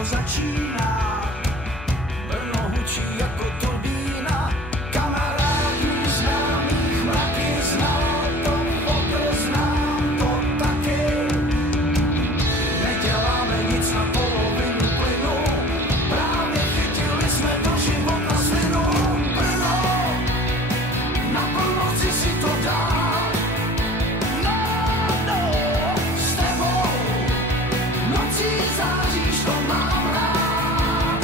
to začíná. Brno hučí jako turbína, kamarádů známých mraky znal, to poznám to taky. Neděláme nic na polovinu plynu, právě chytili jsme do života svinu. Brno, na půlnoci si to dám. No, s tebou nocí záříš, to mám rád.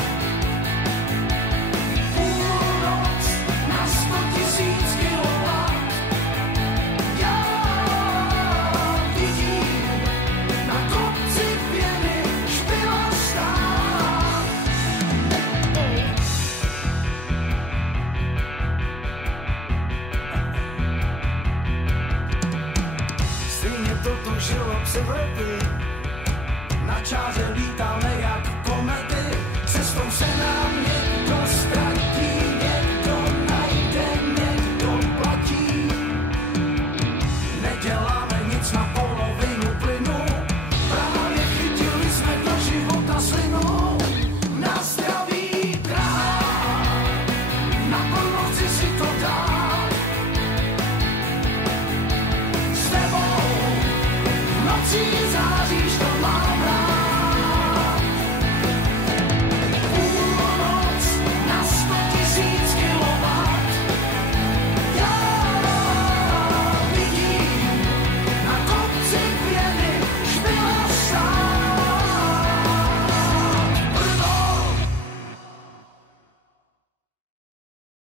Půlnoc na 100 000 kilowatt. Já vidím na kopci pěny špila stát. Stejně to tužilo před lety, na čáře